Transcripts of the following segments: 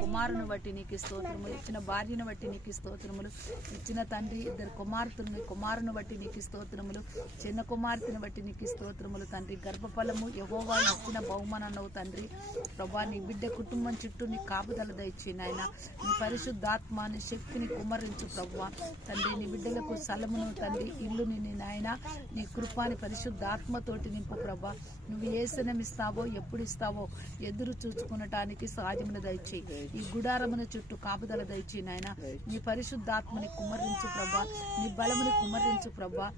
కుమారుని బట్టి నీకు స్తోత్రములు, ఇచ్చిన భార్యను బట్టి నీకు స్తోత్రములు, ఇచ్చిన తండ్రి 2 కుమారుని బట్టి నీకు స్తోత్రములు, చిన్న కుమార్తెను బట్టి నీకు స్తోత్రములు తండ్రి. గర్భఫలము యెహోవా ఇచ్చిన బహుమానము తండ్రి. ప్రభా నీ బిడ్డ కుటుంబం చుట్టూ నీ కాపుదల దయచేయి నాయన. నీ పరిశుద్ధాత్మ నీ శక్తిని కుమ్మరించు ప్రభువా తండ్రి. నీ బిడ్డలకు స్థలమును తండ్రి, ఇల్లుని నీ నాయన నీ కృపాని పరిశుద్ధాత్మతోటి నింపు ప్రభా. నువ్వు ఏ సమయమిస్తావో ఎప్పుడు ఇస్తావో ఎదురు చూసుకునటానికి సాధ్యమును దయచేయి. ఈ గుడారమును చుట్టూ కాపుదల దయచేయి నాయన. నీ పరిశుద్ధాత్మని కుమ్మరించు ప్రభా, నీ బలముని కుమ్మరించు ప్రభా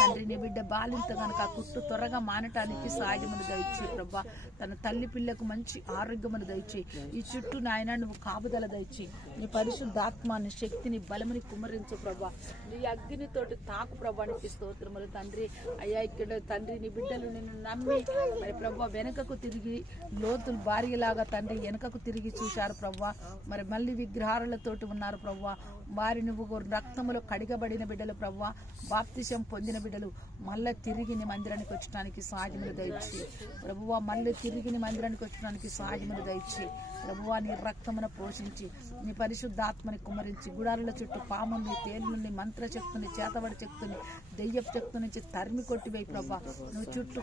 తండ్రి. నీ బిడ్డ బాలింత గనక కుట్టు త్వరగా మానటానికి సాధ్యమును దయచేయి ప్రభా. తన తల్లి పిల్లకు మంచి ఆరోగ్యమును దయచేయి. ఈ చుట్టూ నాయన నువ్వు కాపుదల దయచేయి. నీ పరిశుద్ధాత్మాన్ని శక్తిని బలముని కుమ్మరించు ప్రభా. నీ అగ్నితోటి తాకు ప్రభానికి స్తోత్రములు తండ్రి. అయ్యా ఇక్కడ తండ్రి నీ బిడ్డలు నిన్ను నమ్మి మరి ప్రభా వెనుకకు తిరిగి లోతులు భార్యలాగా తండ్రి వెనుకకు తిరిగి చూశారు ప్రభా. మరి మళ్ళీ విగ్రహాలతోటి ఉన్నారు ప్రభా. వారి నువ్వు రక్తములో కడిగబడిన బిడ్డలు ప్రభా, బాప్తిసం పొందిన బిడ్డలు మళ్ళీ తిరిగి నీ మందిరానికి వచ్చడానికి సాధ్యములు దయచేయి ప్రభువా. మళ్ళీ తిరిగి నీ మందిరానికి వచ్చడానికి సాధ్యములు దయచేయి ప్రభువా. నీ రక్తమును పోషించి నీ పరిశుద్ధాత్మని కుమ్మరించి గుడారుల చుట్టూ పాముల్ని, తేలుని, మంత్రశక్తుని, చేతబడి శక్తుని, దెయ్యపు శక్తు నుంచి తరిమి కొట్టివేయి ప్రభా. నువ్వు చుట్టూ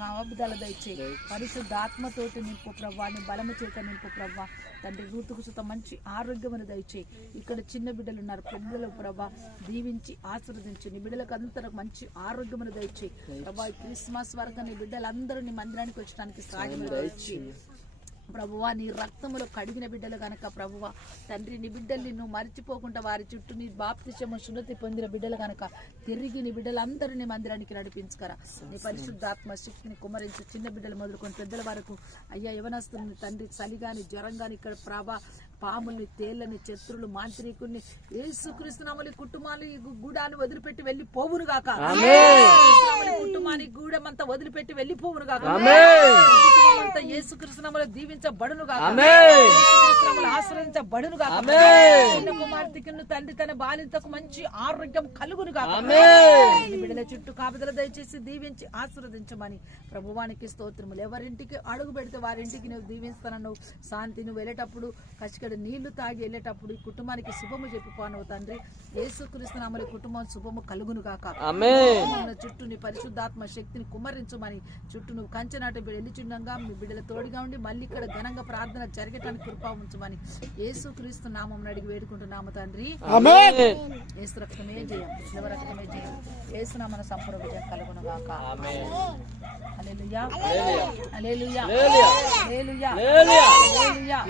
కాపుదల దయచేయి. పరిశుద్ధాత్మతోటి నింపు ప్రభా. నీ బలము చేత నింపు ప్రభా తండ్రి. రూతుకు సుత మంచి ఆరోగ్యమును దయచేయి. ఇక్కడ చిన్న బిడ్డలు ఉన్నారు, పెద్దలు ప్రభా దీవించి ఆశీర్వదించు. నీ బిడ్డలకు అందరూ మంచి ఆరోగ్యమును దయచేయి ప్రభా. క్రిస్మస్ వరకు నీ బిడ్డలందరూ నీ మందిరానికి వచ్చడానికి సాధ్యములు దయచేయి ప్రభువా. నీ రక్తములో కడిగిన బిడ్డలు గనక ప్రభువా తండ్రి, నీ బిడ్డల్ని నువ్వు మర్చిపోకుండా వారి చుట్టూ నీ బాప్తిసము శుద్ధి పొందిన బిడ్డలు గనక తిరిగి నీ బిడ్డలందరూ నీ మందిరానికి నడిపించుకరా. నీ పరిశుద్ధాత్మ శక్తిని కుమరించి చిన్న బిడ్డలు మొదలుకొని పెద్దల వరకు అయ్యా యవనస్తుని తండ్రి చలిగాని జ్వరంగాని ఇక్కడ ప్రభా పాముల్ని, తేళ్లని, శత్రులు, మాంత్రికుల్ని యేసుక్రీస్తునామములో కుటుంబాన్ని గూడాన్ని వదిలిపెట్టి వెళ్ళిపోవును గాక. కుటుంబానికి గూడమంతా వదిలిపెట్టి వెళ్ళిపోవును గాక. కుటుంబమంతా యేసుక్రీస్తునామములో దీవించబడును గాక. ఆశ్రయించబడును గాక. చిన్న కుమార్తెకి తండ్రి తన బాలింతకు మంచి ఆరోగ్యం కలుగును గాక. బిడ్డల చుట్టూ కాపుదల దయచేసి దీవించి ఆశీర్వదించమని ప్రభువానికి స్తోత్రములు. ఎవరింటికి అడుగు పెడితే వారింటికి నువ్వు దీవిస్తాను. శాంతి నువ్వు వెళ్ళేటప్పుడు కసిక నీళ్లు తాగి వెళ్ళేటప్పుడు ఈ కుటుంబానికి శుభము చెప్పిపోను తండ్రి. యేసుక్రీస్తునామములో కుటుంబం శుభము కలుగును గాక. చుట్టూ నీ పరిశుద్ధాత్మ శక్తిని కుమ్మరించమని చుట్టూ నువ్వు కంచెనాటి వెళ్ళిచుండగా మీ బిడ్డల తోడుగా ఉండి మళ్ళీ ఇక్కడ ఘనంగా ప్రార్థన జరగటానికి కృపా ఉంచమని యేసుక్రీస్తు నామమున అడిగి వేడుకుంటున్నాము తండ్రి. యేసు రక్తమే జయం, శివ రక్తమే జయం. యేసు నామమున సంపూర్ణ విజయం కలుగును గాక. హల్లెలూయా, హల్లెలూయా, హల్లెలూయా, హల్లెలూయా, హల్లెలూయా.